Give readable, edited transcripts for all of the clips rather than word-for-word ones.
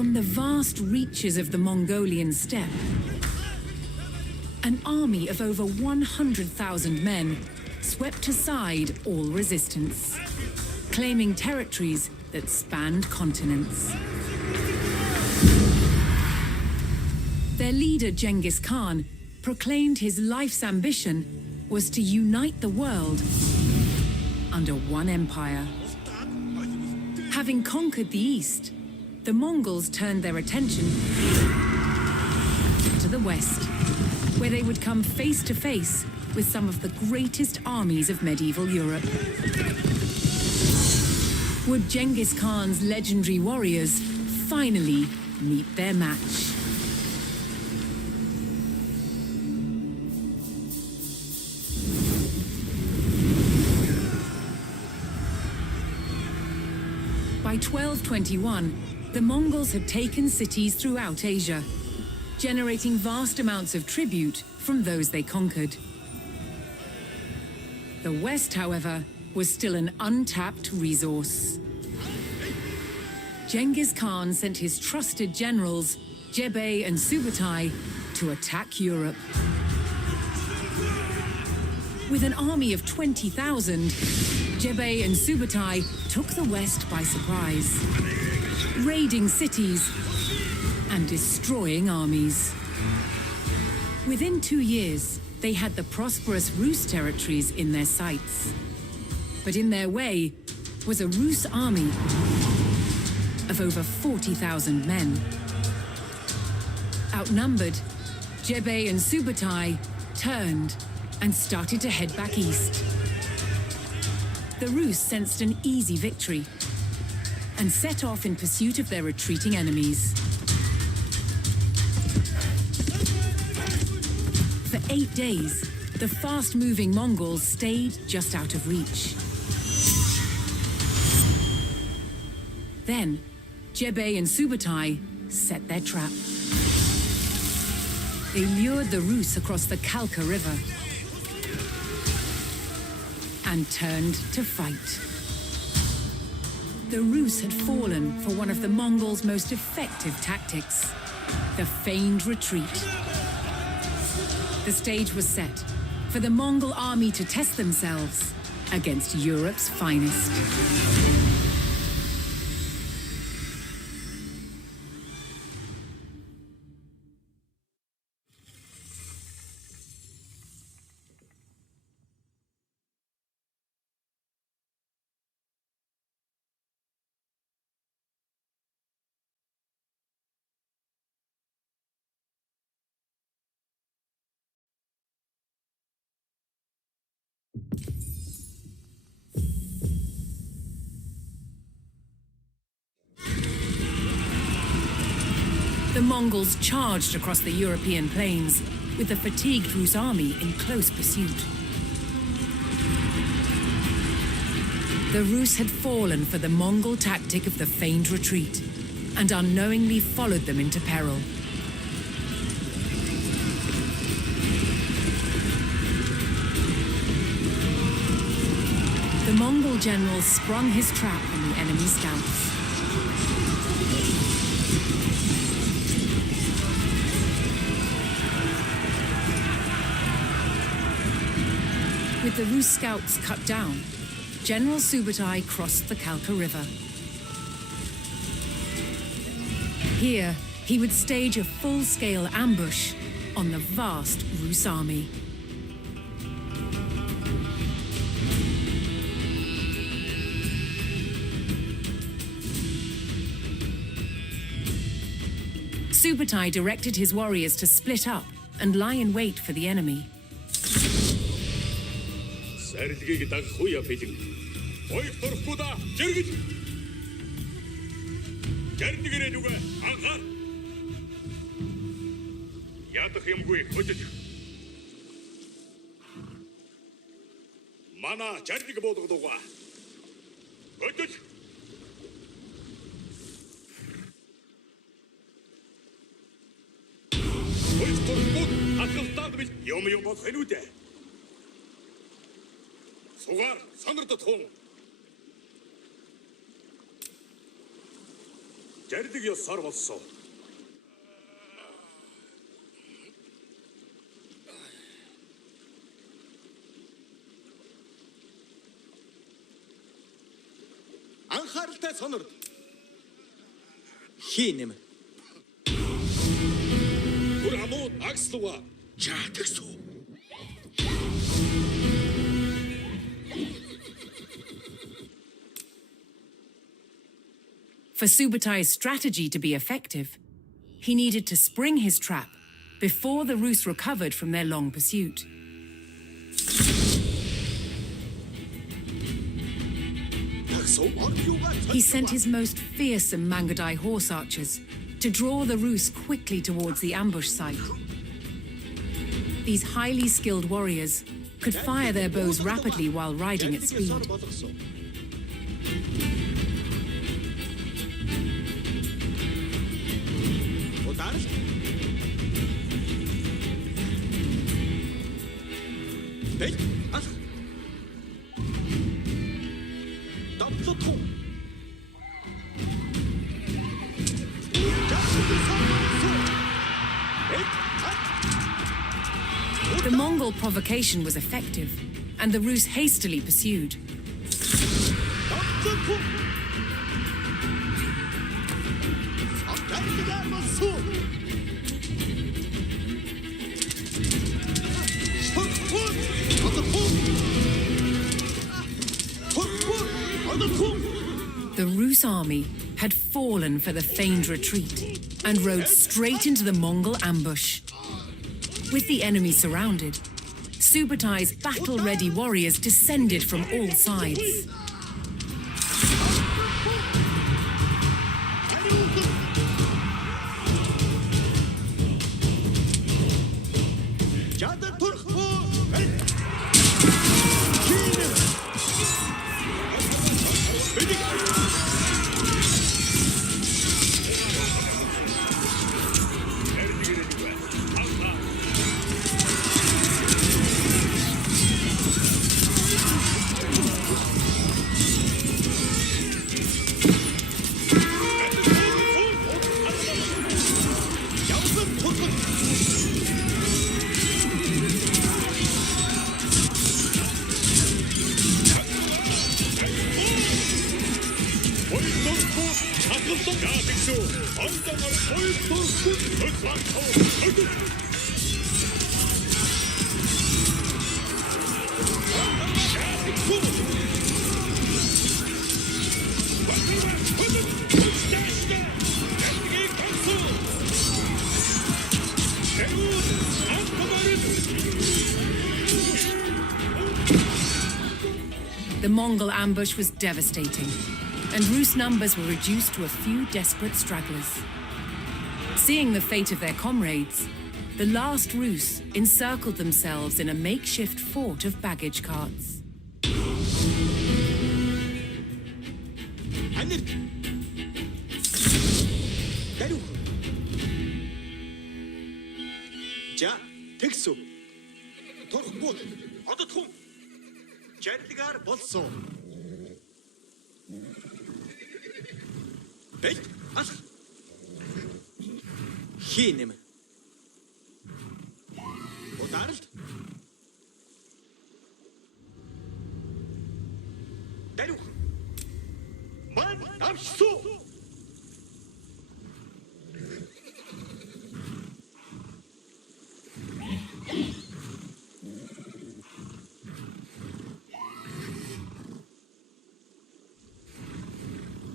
From the vast reaches of the Mongolian steppe, an army of over 100,000 men swept aside all resistance, claiming territories that spanned continents. Their leader, Genghis Khan, proclaimed his life's ambition was to unite the world under one empire. Having conquered the East, the Mongols turned their attention to the West, where they would come face to face with some of the greatest armies of medieval Europe. Would Genghis Khan's legendary warriors finally meet their match? By 1221, the Mongols had taken cities throughout Asia, generating vast amounts of tribute from those they conquered. The West, however, was still an untapped resource. Genghis Khan sent his trusted generals, Jebei and Subutai, to attack Europe. With an army of 20,000, Jebei and Subutai took the West by surprise, raiding cities and destroying armies. Within 2 years, they had the prosperous Rus territories in their sights. But in their way was a Rus army of over 40,000 men. Outnumbered, Jebei and Subutai turned and started to head back east. The Rus sensed an easy victory and set off in pursuit of their retreating enemies. For 8 days, the fast-moving Mongols stayed just out of reach. Then, Jebei and Subutai set their trap. They lured the Rus across the Kalka River and turned to fight. The Rus had fallen for one of the Mongols' most effective tactics, the feigned retreat. The stage was set for the Mongol army to test themselves against Europe's finest. The Mongols charged across the European plains, with the fatigued Rus army in close pursuit. The Rus had fallen for the Mongol tactic of the feigned retreat, and unknowingly followed them into peril. The Mongol general sprung his trap on the enemy scouts. With the Rus scouts cut down, General Subutai crossed the Kalka River. Here, he would stage a full-scale ambush on the vast Rus army. Subutai directed his warriors to split up and lie in wait for the enemy. Жардыг ёсоор болсон. Анхааралтай сонор. Хийнэм. Бүр амууд агслуга. За тэгсүү. For Subutai's strategy to be effective, he needed to spring his trap before the Rus recovered from their long pursuit. He sent his most fearsome Mangadai horse archers to draw the Rus quickly towards the ambush site. These highly skilled warriors could fire their bows rapidly while riding at speed. The Mongol provocation was effective, and the Rus hastily pursued. The Rus army had fallen for the feigned retreat and rode straight into the Mongol ambush. With the enemy surrounded, Subutai's battle-ready warriors descended from all sides. The Mongol ambush was devastating, and Rus numbers were reduced to a few desperate stragglers. Seeing the fate of their comrades, the last Rus encircled themselves in a makeshift fort of baggage carts. Жардгаар болсон. Бэл алх. Хийнэм. Ударалт. Дарух. Ман авсу.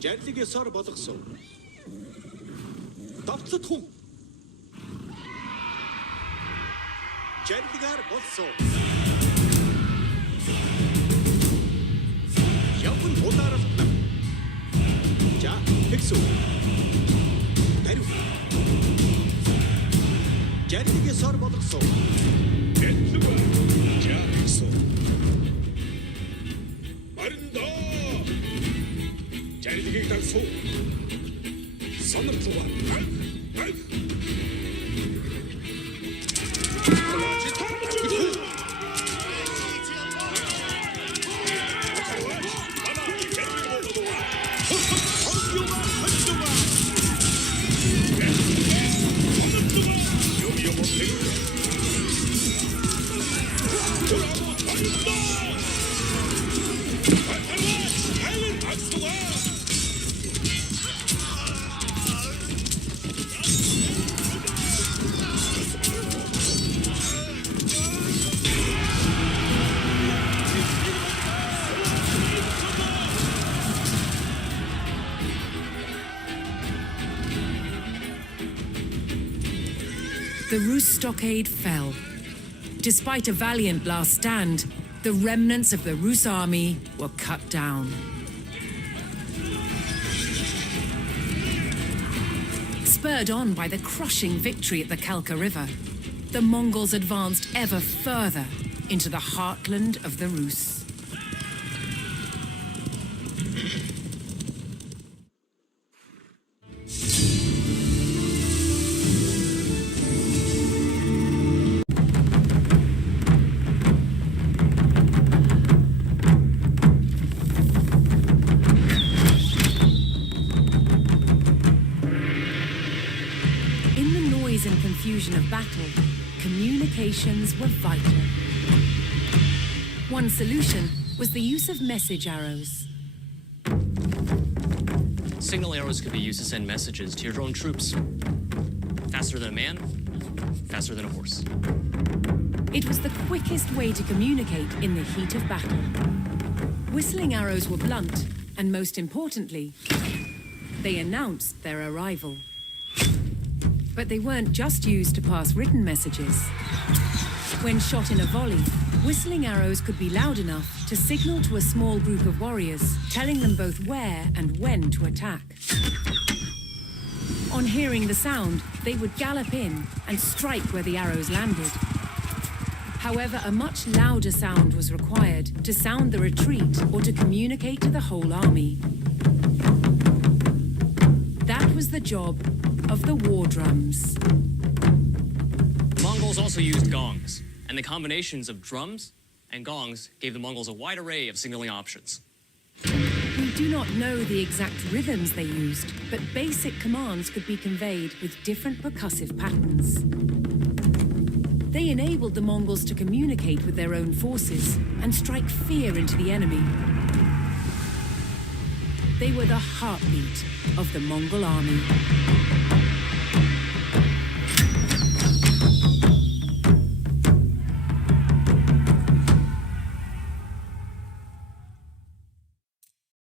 Жарлыг ёсоор болгосон. Давцад хүн. Жарлагаар болсон. Явн ударалт. За, тэгсүү. Даруй. Жарлыг ёсоор болгосон. Гэтлэг. За, тэгсүү. Баринда. Жарлагыг тагсуу. Сонирхолтой. The Rus stockade fell. Despite a valiant last stand, the remnants of the Rus army were cut down. Spurred on by the crushing victory at the Kalka River, the Mongols advanced ever further into the heartland of the Rus. In the noise and confusion of battle, communications were vital. One solution was the use of message arrows. Signal arrows could be used to send messages to your drone troops. Faster than a man, faster than a horse. It was the quickest way to communicate in the heat of battle. Whistling arrows were blunt, and most importantly, they announced their arrival. But they weren't just used to pass written messages. When shot in a volley, whistling arrows could be loud enough to signal to a small group of warriors, telling them both where and when to attack. On hearing the sound, they would gallop in and strike where the arrows landed. However, a much louder sound was required to sound the retreat or to communicate to the whole army. That was the job of the war drums. Mongols also used gongs, and the combinations of drums and gongs gave the Mongols a wide array of signaling options. We do not know the exact rhythms they used, but basic commands could be conveyed with different percussive patterns. They enabled the Mongols to communicate with their own forces and strike fear into the enemy. They were the heartbeat of the Mongol army.